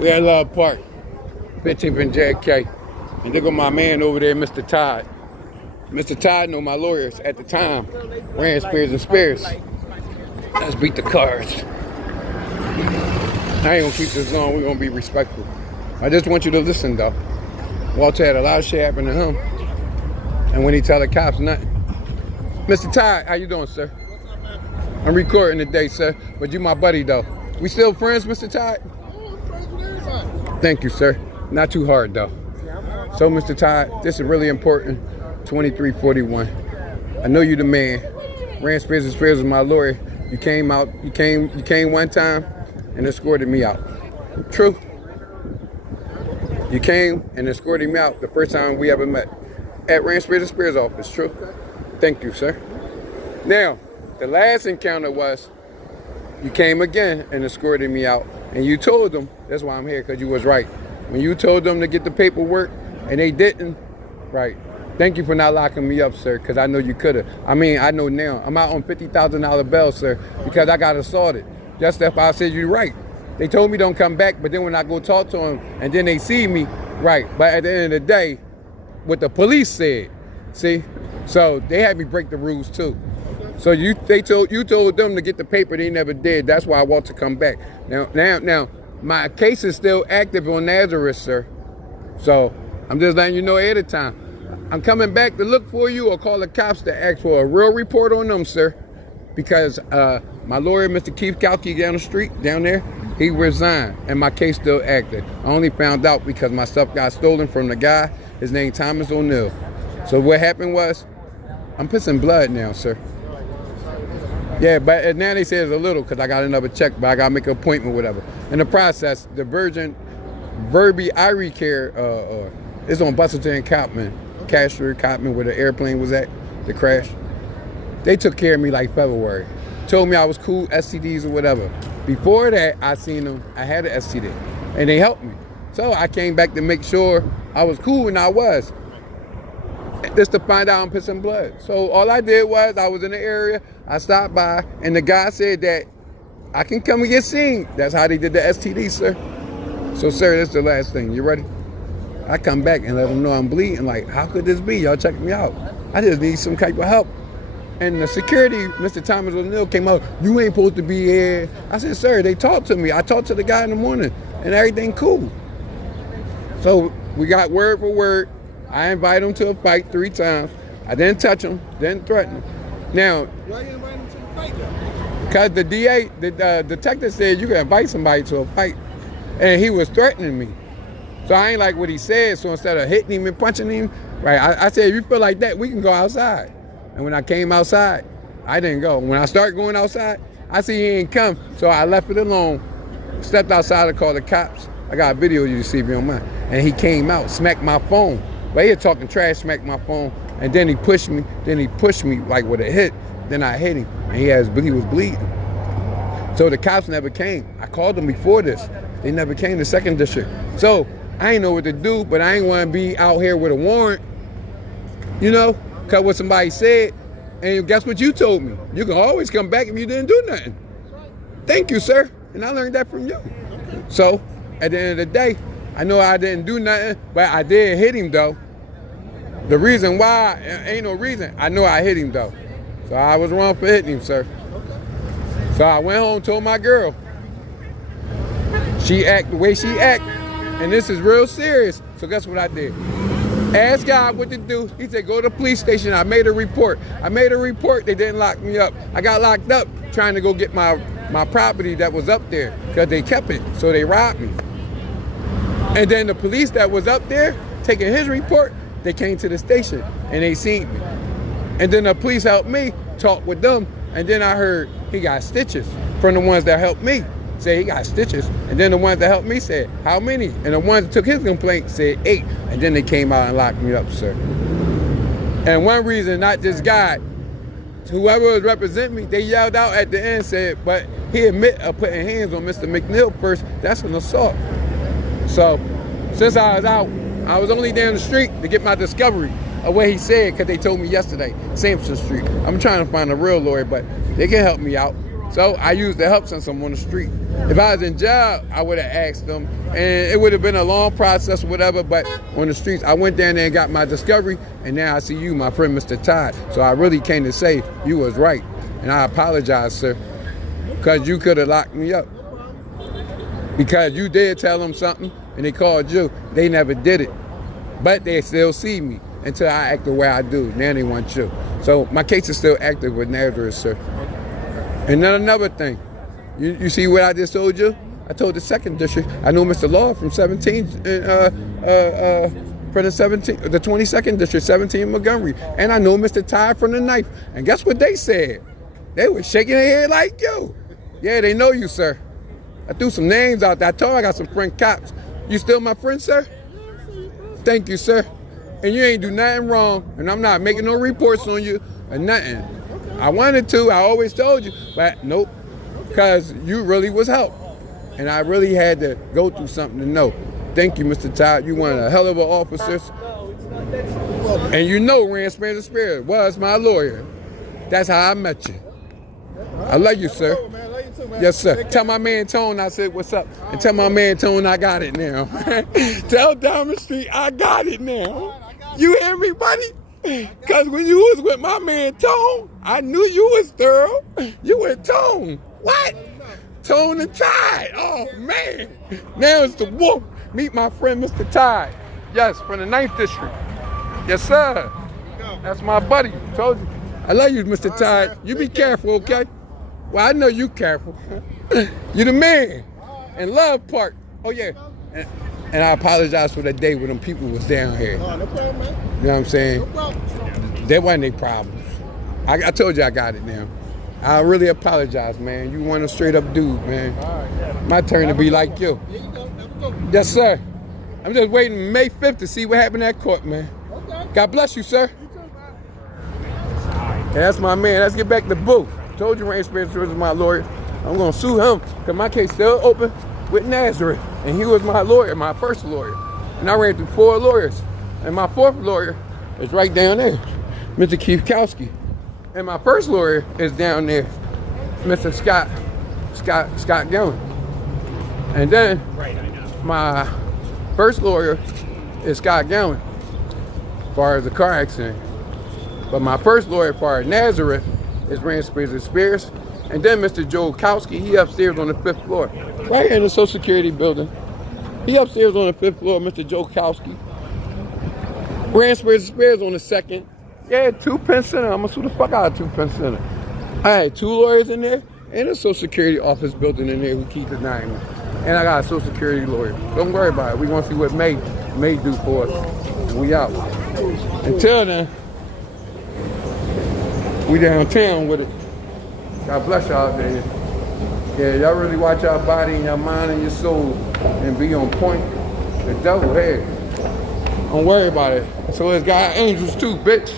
We at Love Park, 15th and JK. And there go my man over there, Mr. Todd. Mr. Todd know my lawyers at the time. Ran Spears and Spears. Let's beat the cards. I ain't gonna keep this long. We're gonna be respectful. I just want you to listen though. Walter had a lot of shit happen to him. And when he tell the cops nothing. Mr. Todd, how you doing, sir? I'm recording today, sir. But you my buddy though. We still friends, Mr. Todd? Thank you, sir. Not too hard though. So, Mr. Todd, this is really important. 2341. I know you the man. Ran Spears and Spears was my lawyer. You came out. You came one time and escorted me out. True. You came and escorted me out the first time we ever met at Ran Spears and Spears office. True. Thank you, sir. Now, the last encounter was you came again and escorted me out, and you told them, that's why I'm here, because you was right. When you told them to get the paperwork and they didn't, right. Thank you for not locking me up, sir, because I know you could have. I mean, I know now. I'm out on $50,000 bail, sir, because I got assaulted. Just if I said you're right. They told me don't come back, but then when I go talk to them and then they see me, right. But at the end of the day, what the police said, see? So they had me break the rules too. So you told them to get the paper, they never did. That's why I want to come back. Now, my case is still active on Nazareth, sir. So I'm just letting you know ahead of time. I'm coming back to look for you or call the cops to ask for a real report on them, sir. Because my lawyer, Mr. Keith Kalki down the street, down there, he resigned and my case still active. I only found out because my stuff got stolen from the guy. His name Thomas O'Neill. So what happened was, I'm pissing blood now, sir. Yeah, but now they say it's a little because I got another check, but I got to make an appointment, whatever. In the process, the Verby Irie Care is on Bustleton and Castro, where the airplane was at, the crash. They took care of me like February. Told me I was cool, STDs or whatever. Before that, I seen them, I had an STD, and they helped me. So I came back to make sure I was cool, and I was. Just to find out I'm pissing blood. So all I did was, I was in the area, I stopped by, and the guy said that I can come and get seen. That's how they did the STD, sir. So, sir, that's the last thing. You ready? I come back and let them know I'm bleeding. Like, how could this be? Y'all check me out. I just need some type of help. And the security, Mr. Thomas O'Neill, came out, you ain't supposed to be here. I said, sir, they talked to me. I talked to the guy in the morning, and everything cool. So we got word for word. I invited him to a fight 3 times. I didn't touch him, didn't threaten him. Now, why you invite him to the fight though? Because the DA, the detective said you can invite somebody to a fight, and he was threatening me. So I ain't like what he said, so instead of hitting him and punching him, right, I said, if you feel like that, we can go outside. And when I came outside, I didn't go. When I started going outside, I see he ain't come, so I left it alone, stepped outside to call the cops. I got a video you can see if you don't mind. And he came out, smacked my phone. But he was talking trash, smacked my phone, and then he pushed me like with a hit. Then I hit him, and he was bleeding. So the cops never came. I called them before this. They never came to 2nd District. So I ain't know what to do, but I ain't want to be out here with a warrant, you know, because what somebody said, and guess what you told me? You can always come back if you didn't do nothing. Thank you, sir. And I learned that from you. So at the end of the day, I know I didn't do nothing, but I did hit him though. The reason why, ain't no reason. I know I hit him though. So I was wrong for hitting him, sir. So I went home, told my girl. She act the way she act, and this is real serious. So guess what I did? Asked God what to do. He said, go to the police station. I made a report. They didn't lock me up. I got locked up trying to go get my property that was up there because they kept it, so they robbed me. And then the police that was up there taking his report, they came to the station and they seen me. And then the police helped me talk with them. And then I heard he got stitches from the ones that helped me. Say he got stitches. And then the ones that helped me said, how many? And the ones that took his complaint said 8. And then they came out and locked me up, sir. And one reason, not just God, whoever was representing me, they yelled out at the end, said, but he admit of putting hands on Mr. McNeil first, that's an assault. So, since I was out, I was only down the street to get my discovery of what he said, because they told me yesterday, Sampson Street. I'm trying to find a real lawyer, but they can help me out. So I used the help since I'm on the street. If I was in jail, I would have asked them, and it would have been a long process or whatever, but on the streets, I went down there and got my discovery, and now I see you, my friend, Mr. Todd. So I really came to say you was right, and I apologize, sir, because you could have locked me up. Because you did tell them something, and they called you. They never did it, but they still see me until I act the way I do. Now they want you. So my case is still active with Nazareth, sir. And then another thing, you see what I just told you? I told the second district, I know Mr. Law from 17, for the 22nd district, 17 Montgomery. And I know Mr. Ty from the 9th. And guess what they said? They were shaking their head like you. Yeah, they know you, sir. I threw some names out there. I told I got some friend cops. You still my friend, sir? Thank you, sir. And you ain't do nothing wrong, and I'm not making no reports on you or nothing. I wanted to, I always told you, but nope, because you really was help. And I really had to go through something to know. Thank you, Mr. Todd. You one of the hell of an officers. And you know Rand Spencer Spears was my lawyer. That's how I met you. I love you, sir. Yes, sir. Tell my man Tone I said what's up. And tell my man Tone I got it now. Tell Diamond Street I got it now. You hear me, buddy? Because when you was with my man Tone, I knew you was thorough. You with Tone. What? Tone and Tide. Oh, man. Now it's the wolf. Meet my friend, Mr. Tide. Yes, from the 9th district. Yes, sir. That's my buddy. Told you. I love you, Mr. Tide. You be careful, okay? Well, I know you careful. You the man. And Love Park. Oh, yeah. And I apologize for the day when them people was down here. No problem, man. You know what I'm saying? No problem. There wasn't any problems. I told you I got it now. I really apologize, man. You want a straight up dude, man. My turn to be like you. There you go. Never go. Yes, sir. I'm just waiting May 5th to see what happened at court, man. Okay. God bless you, sir. You too, man. Yeah, that's my man. Let's get back to Boo. Told you Rand Spencer was my lawyer. I'm going to sue him because my case still open with Nazareth. And he was my lawyer, my first lawyer. And I ran through 4 lawyers. And my 4th lawyer is right down there, Mr. Keith Kowski. And my first lawyer is down there, Mr. Scott Gillen. And then my first lawyer is Scott Gillen, as far as the car accident. But my first lawyer for Nazareth is Rand Spencer Spears. And then Mr. Joe Kowski, he upstairs on the 5th floor, right here in the Social Security building. He upstairs on the 5th floor, Mr. Joe Kowski. Rand Spencer Spears on the 2nd. Yeah, 2 Penn Center. I'm gonna sue the fuck out of 2 Penn Center. I had 2 lawyers in there and a Social Security office building in there who keep an eye on me. And I got a Social Security lawyer. Don't worry about it. We gonna see what May do for us. And we out. Until then, we downtown with it. God bless y'all there. Yeah, y'all really watch your body and your mind and your soul and be on point. The devil, hey, don't worry about it. So it's got angels too, bitch.